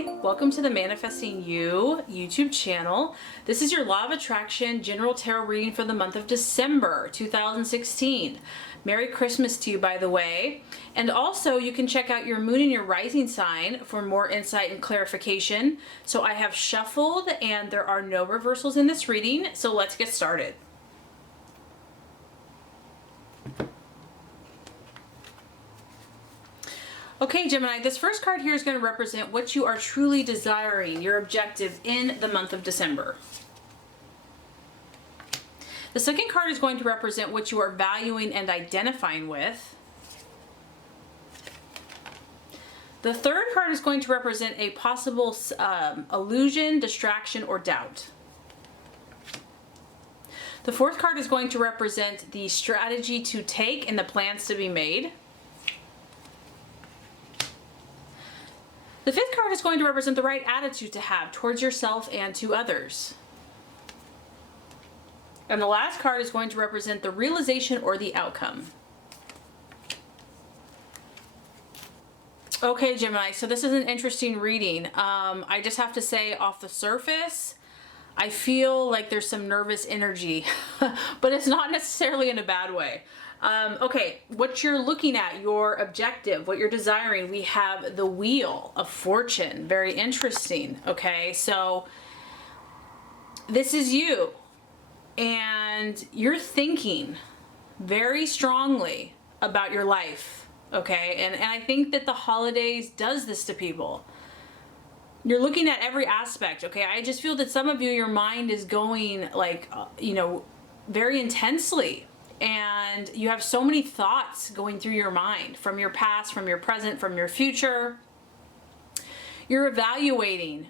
Hi, welcome to the Manifesting You YouTube channel. This is your Law of Attraction General Tarot reading for the month of December 2016. Merry Christmas to you, by the way. And also, you can check out your moon and your rising sign for more insight and clarification. So I have shuffled and there are no reversals in this reading, so let's get started. Okay, Gemini, this first card here is going to represent what you are truly desiring, your objective in the month of December. The second card is going to represent what you are valuing and identifying with. The third card is going to represent a possible illusion, distraction, or doubt. The fourth card is going to represent the strategy to take and the plans to be made. The fifth card is going to represent the right attitude to have towards yourself and to others. And the last card is going to represent the realization or the outcome. Okay, Gemini, so this is an interesting reading. I just have to say, off the surface, I feel like there's some nervous energy, but it's not necessarily in a bad way. Okay, what you're looking at, your objective, what you're desiring, we have the Wheel of Fortune. Very interesting, okay? So this is you, and you're thinking very strongly about your life, okay? And I think that the holidays does this to people. You're looking at every aspect, okay? I just feel that some of you, your mind is going like, very intensely. And you have so many thoughts going through your mind from your past, from your present, from your future. You're evaluating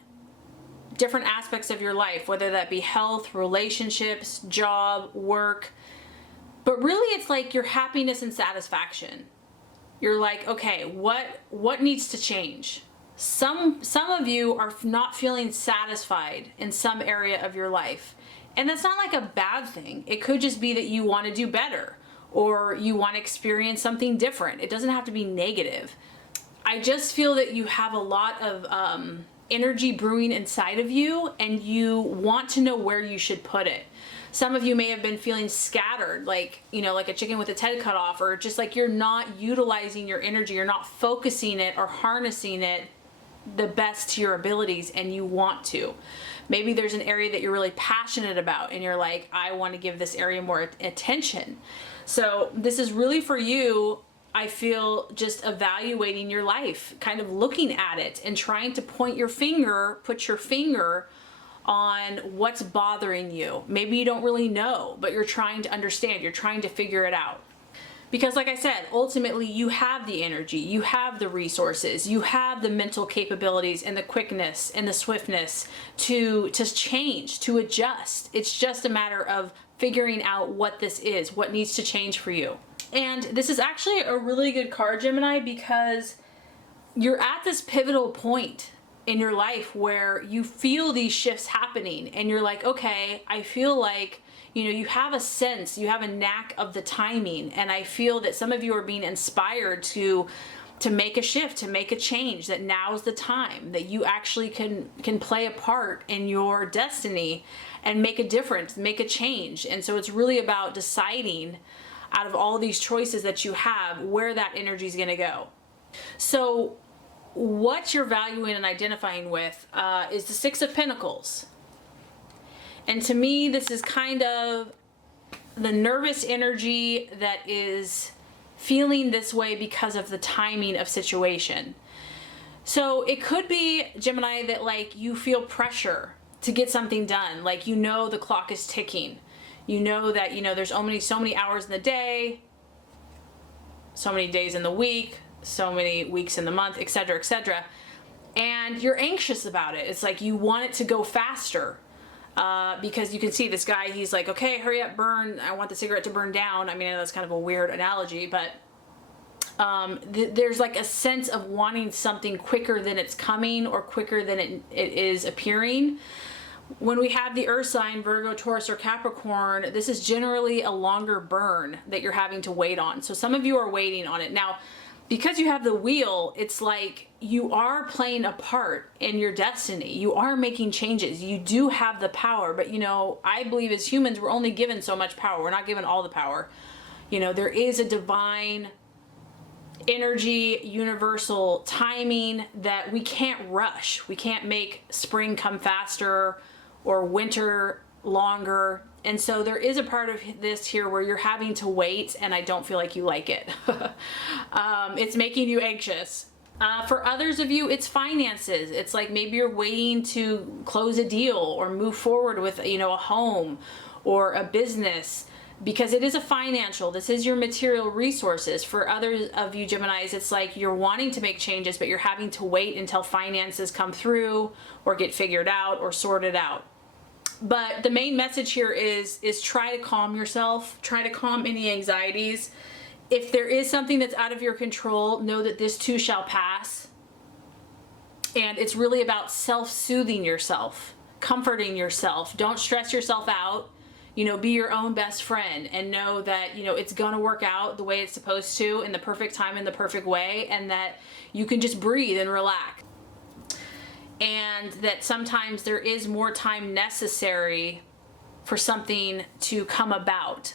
different aspects of your life, whether that be health, relationships, job, work. But really it's like your happiness and satisfaction. You're like, okay, what needs to change? Some of you are not feeling satisfied in some area of your life. And that's not like a bad thing. It could just be that you want to do better or you want to experience something different. It doesn't have to be negative. I just feel that you have a lot of energy brewing inside of you and you want to know where you should put it. Some of you may have been feeling scattered, like, like a chicken with its head cut off, or just like you're not utilizing your energy, you're not focusing it or harnessing it the best to your abilities, and you want to. Maybe there's an area that you're really passionate about and you're like, I want to give this area more attention. So this is really for you, I feel, just evaluating your life, kind of looking at it and trying to put your finger on what's bothering you. Maybe you don't really know, but you're trying to understand, you're trying to figure it out. Because like I said, ultimately you have the energy, you have the resources, you have the mental capabilities and the quickness and the swiftness to change, to adjust. It's just a matter of figuring out what this is, what needs to change for you. And this is actually a really good card, Gemini, because you're at this pivotal point in your life where you feel these shifts happening and you're like, okay, I feel like you have a sense, you have a knack of the timing, and I feel that some of you are being inspired to make a shift, to make a change, that now's the time, that you actually can play a part in your destiny and make a difference, make a change. And so it's really about deciding out of all these choices that you have where that energy is going to go. So what you're valuing and identifying with is the Six of Pentacles. And to me, this is kind of the nervous energy that is feeling this way because of the timing of situation. So it could be, Gemini, that like you feel pressure to get something done. Like, the clock is ticking. That, there's only so many hours in the day, so many days in the week, so many weeks in the month, etc., etc. And you're anxious about it. It's like you want it to go faster. Because you can see this guy, he's like, okay, hurry up, burn. I want the cigarette to burn down. I mean, I know that's kind of a weird analogy, but there's like a sense of wanting something quicker than it's coming or quicker than it is appearing. When we have the earth sign, Virgo, Taurus, or Capricorn, this is generally a longer burn that you're having to wait on. So some of you are waiting on it. Now, because you have the wheel, it's like you are playing a part in your destiny. You are making changes. You do have the power, but I believe as humans, we're only given so much power. We're not given all the power. There is a divine energy, universal timing that we can't rush. We can't make spring come faster or winter longer. And so there is a part of this here where you're having to wait, and I don't feel like you like it. It's making you anxious. For others of you, it's finances. It's like maybe you're waiting to close a deal or move forward with, a home or a business, because it is a financial, this is your material resources. For others of you Geminis, it's like you're wanting to make changes, but you're having to wait until finances come through or get figured out or sorted out. But the main message here is try to calm yourself, try to calm any anxieties. If there is something that's out of your control, know that this too shall pass. And it's really about self-soothing yourself, comforting yourself. Don't stress yourself out. Be your own best friend and know that, it's going to work out the way it's supposed to, in the perfect time, in the perfect way, and that you can just breathe and relax. And that sometimes there is more time necessary for something to come about,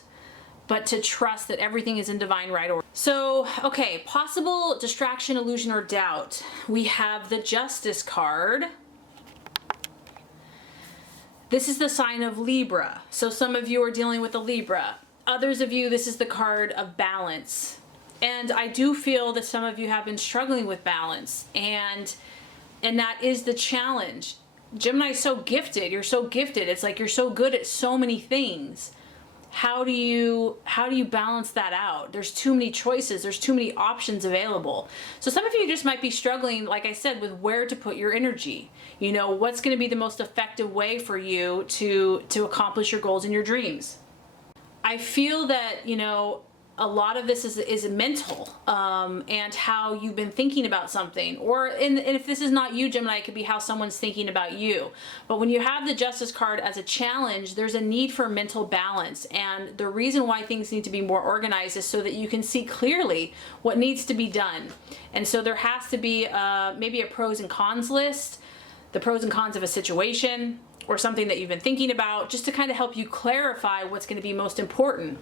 but to trust that everything is in divine right order. So, okay, possible distraction, illusion, or doubt. We have the Justice card. This is the sign of Libra. So some of you are dealing with a Libra. Others of you, this is the card of balance. And I do feel that some of you have been struggling with balance, and that is the challenge. Gemini is so gifted. You're so gifted. It's like you're so good at so many things. How do you balance that out? There's too many choices. There's too many options available. So some of you just might be struggling, like I said, with where to put your energy. What's going to be the most effective way for you to accomplish your goals and your dreams. I feel that, a lot of this is mental, and how you've been thinking about something, and if this is not you, Gemini, it could be how someone's thinking about you. But when you have the Justice card as a challenge, there's a need for mental balance, and the reason why things need to be more organized is so that you can see clearly what needs to be done. And so there has to be maybe a pros and cons list, the pros and cons of a situation or something that you've been thinking about, just to kind of help you clarify what's going to be most important.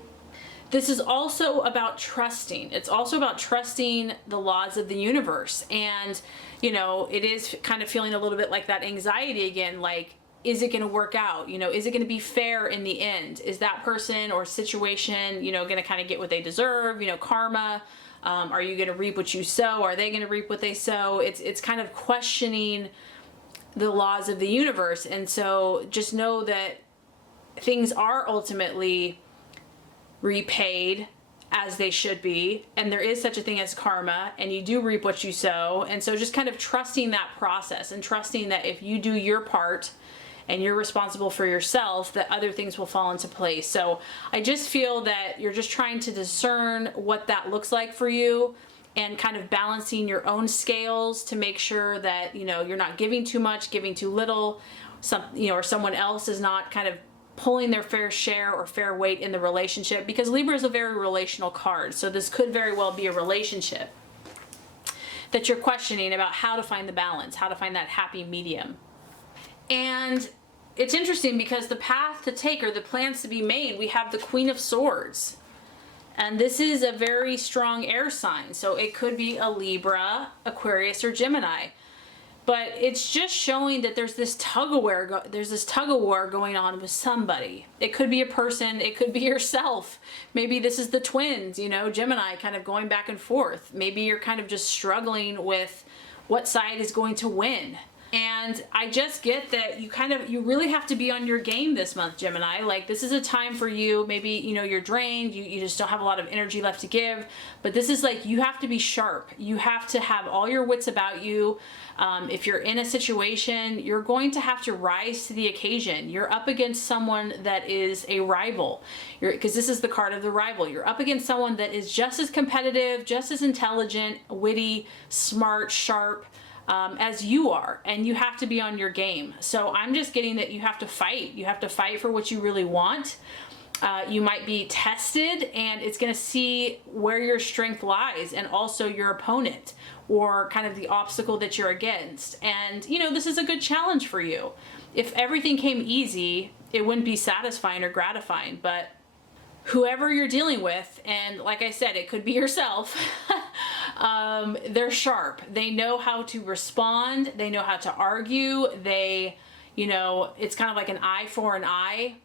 This is also about trusting. It's also about trusting the laws of the universe. And, it is kind of feeling a little bit like that anxiety again, like, is it going to work out? Is it going to be fair in the end? Is that person or situation, going to kind of get what they deserve? Karma. Are you going to reap what you sow? Are they going to reap what they sow? It's kind of questioning the laws of the universe. And so just know that things are ultimately repaid as they should be, and there is such a thing as karma, and you do reap what you sow. And so just kind of trusting that process, and trusting that if you do your part and you're responsible for yourself, that other things will fall into place. So I just feel that you're just trying to discern what that looks like for you, and kind of balancing your own scales to make sure that you're not giving too much, giving too little, or someone else is not kind of pulling their fair share or fair weight in the relationship, because Libra is a very relational card. So this could very well be a relationship that you're questioning about how to find the balance, how to find that happy medium. And it's interesting because the path to take, or the plans to be made, we have the Queen of Swords. And this is a very strong air sign. So it could be a Libra, Aquarius, or Gemini. But it's just showing that there's this tug of war going on with somebody. It could be a person, it could be yourself. Maybe this is the twins, Gemini, kind of going back and forth. Maybe you're kind of just struggling with what side is going to win. And I just get that you really have to be on your game this month, Gemini. Like, this is a time for you, maybe, you're drained, you just don't have a lot of energy left to give, but this is like, you have to be sharp. You have to have all your wits about you. If you're in a situation, you're going to have to rise to the occasion. You're up against someone that is a rival, because this is the card of the rival. You're up against someone that is just as competitive, just as intelligent, witty, smart, sharp, as you are, and you have to be on your game. So I'm just getting that you have to fight. You have to fight for what you really want. You might be tested, and it's going to see where your strength lies, and also your opponent, or kind of the obstacle that you're against. And this is a good challenge for you. If everything came easy, it wouldn't be satisfying or gratifying. But whoever you're dealing with, and like I said, it could be yourself, they're sharp. They know how to respond. They know how to argue. It's kind of like an eye for an eye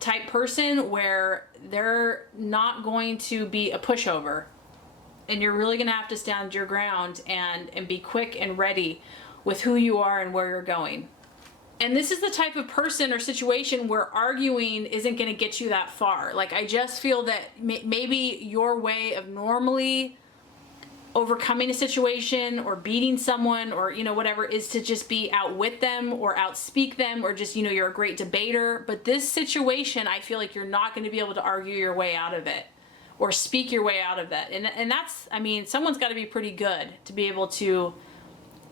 type person, where they're not going to be a pushover, and you're really going to have to stand your ground and be quick and ready with who you are and where you're going. And this is the type of person or situation where arguing isn't going to get you that far. Like, I just feel that maybe your way of normally overcoming a situation or beating someone or whatever is to just be outwit them or outspeak them, or just you're a great debater. But this situation, I feel like you're not going to be able to argue your way out of it or speak your way out of that. And that's, someone's got to be pretty good to be able to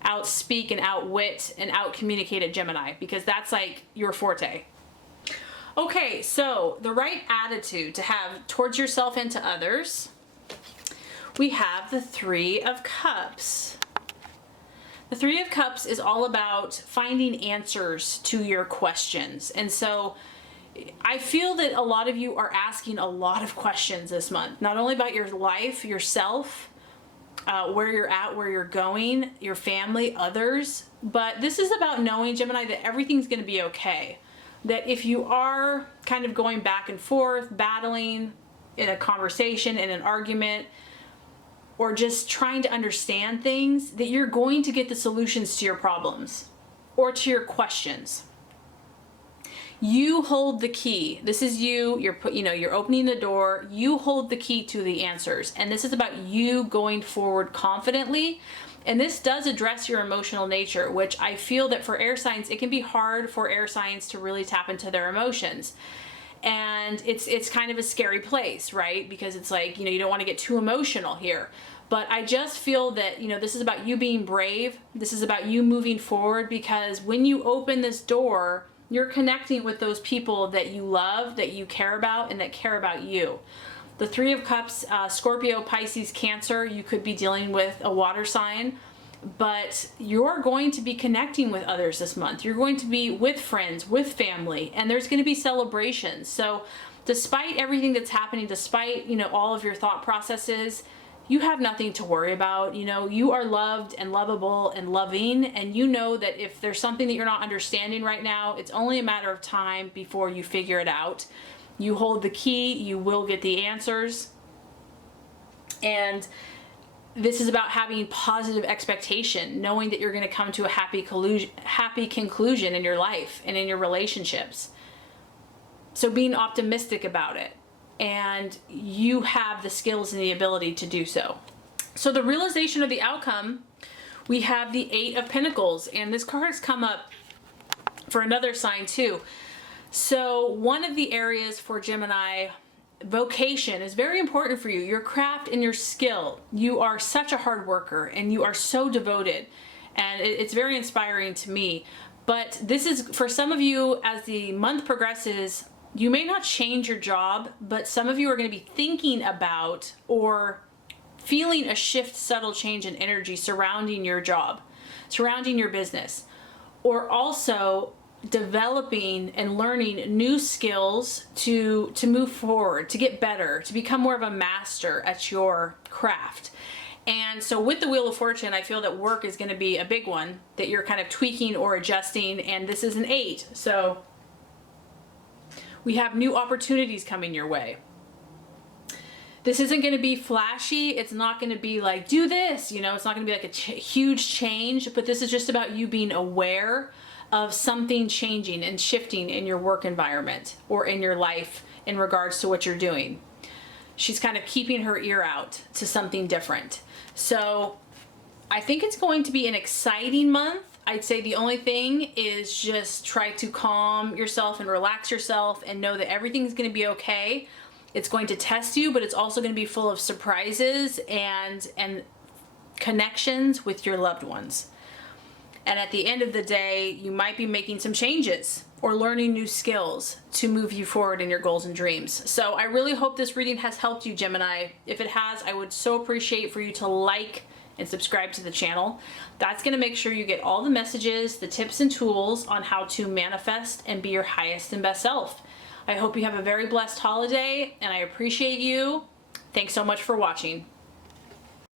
outspeak and outwit and outcommunicate a Gemini, because that's like your forte. Okay, so the right attitude to have towards yourself and to others. We have the Three of Cups. The Three of Cups is all about finding answers to your questions. And so I feel that a lot of you are asking a lot of questions this month, not only about your life, yourself, where you're at, where you're going, your family, others, but this is about knowing, Gemini, that everything's going to be okay. That if you are kind of going back and forth, battling in a conversation, in an argument, or just trying to understand things, that you're going to get the solutions to your problems or to your questions. You hold the key. This is you. You're opening the door. You hold the key to the answers. And this is about you going forward confidently. And this does address your emotional nature, which I feel that for air signs, it can be hard for air signs to really tap into their emotions. And it's kind of a scary place, right? Because it's like, you don't want to get too emotional here. But I just feel that, this is about you being brave. This is about you moving forward, because when you open this door, you're connecting with those people that you love, that you care about, and that care about you. The Three of Cups, Scorpio, Pisces, Cancer, you could be dealing with a water sign, but you're going to be connecting with others this month. You're going to be with friends, with family, and there's going to be celebrations. So despite everything that's happening, despite, all of your thought processes, you have nothing to worry about. You are loved and lovable and loving, and you know that if there's something that you're not understanding right now, it's only a matter of time before you figure it out. You hold the key, you will get the answers. And this is about having positive expectation, knowing that you're going to come to a happy conclusion in your life and in your relationships. So being optimistic about it. And you have the skills and the ability to do so. So the realization of the outcome, we have the Eight of Pentacles, and this card has come up for another sign too. So one of the areas for Gemini, vocation, is very important for you. Your craft and your skill. You are such a hard worker, and you are so devoted, and it's very inspiring to me. But this is, for some of you, as the month progresses, you may not change your job, but some of you are going to be thinking about or feeling a shift, subtle change in energy surrounding your job, surrounding your business, or also developing and learning new skills to move forward, to get better, to become more of a master at your craft. And so with the Wheel of Fortune, I feel that work is going to be a big one that you're kind of tweaking or adjusting, and this is an 8. So we have new opportunities coming your way. This isn't going to be flashy. It's not going to be like, do this, it's not going to be like a huge change, but this is just about you being aware of something changing and shifting in your work environment or in your life in regards to what you're doing. She's kind of keeping her ear out to something different. So I think it's going to be an exciting month. I'd say the only thing is just try to calm yourself and relax yourself and know that everything's going to be okay. It's going to test you, but it's also going to be full of surprises and connections with your loved ones. And at the end of the day, you might be making some changes or learning new skills to move you forward in your goals and dreams. So I really hope this reading has helped you, Gemini. If it has, I would so appreciate for you to like and subscribe to the channel. That's gonna make sure you get all the messages, the tips and tools on how to manifest and be your highest and best self. I hope you have a very blessed holiday, and I appreciate you. Thanks so much for watching.